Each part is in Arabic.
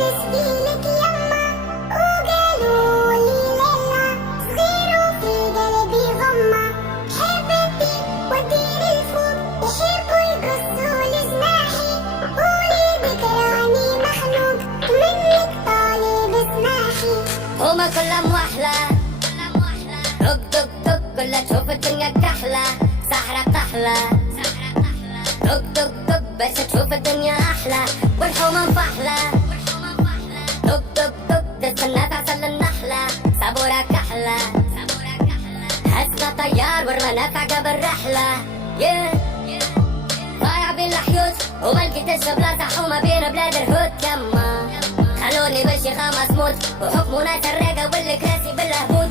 نسقيلك يما وقالوا لي ليلى صغير وفي قلبي غمة حبيبتي ودي للفوق يحبوا يقصوا لجناحي قولي بكراني مخنوق منك طالب اسماحي هما كلهم وحلة دق دق دق كلها تشوف الدنيا كحلة سحرة كحلة دق دق دق بس تشوف الدنيا أحلى والحومة مفحلة دق دق دق تستنى تعسل النحلة سابورة كحلة هسنا طيار والمنافع قبل رحلة ضايع بين الحيوت وما لقيتش بلاصة حومة بين بلاد الهود يما خلوني بالشيخة مسموت وحكمو ناس الرقة والكراسي بالهبوط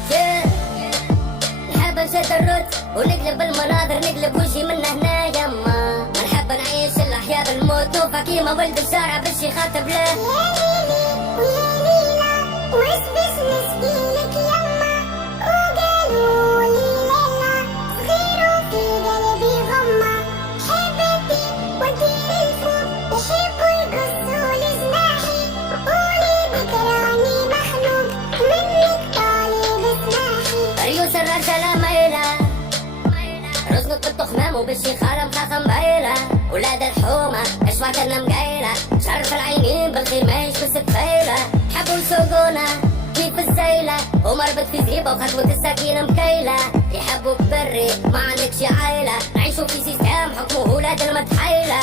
نحب نشد الرد ونقلب المناظر نقلب وجهي من هنا يما ما نحب نعيش الأحياء بالموت نوفى كيما ولد الشارع بالشيخة بلاه يا ليلي ويا ليلى وش بس نسقيلك يما وقالوا لي ليلى صغير وفي قلبي غمة حبيبتي ودي للفوق يحبوا يقصوا لجناحي قولي بكراني مخنوق منك طالب اسماحي ريوس الرجالة مايلة رزقك بالتخمام وبالشيخة مخاخة مبايلة ولاد الحومة اشواتنا مقايلة شرف العينين بالخير مايش بس تفايلة حبوا يسوقونا كيف الزيلة ومربط في زيبة وخطوة السكينة مكيلة يحبوك بري ما عندكش عايلة نعيشوا في سيستم حكمه ولاد المتحيلة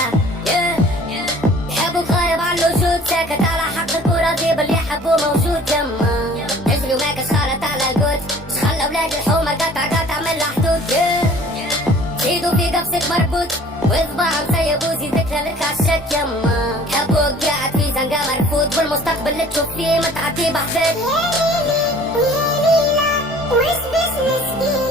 يحبوك غايب عن الوجود ساكت على حقك وراضي باللي حبوه موجود يما اجري وماكش خالط على القوت شخلى ولاد الحومة قطع من الحدود زيدوا في قفصك مربوط وصباع مسيب وزيدك لك عالشك يما حبوك قاعد في زنقة مرفوض والمستقبل اللي تشوف فيه متعدي بحذك يا ليلي ويا ليلى وش بس نسقيلك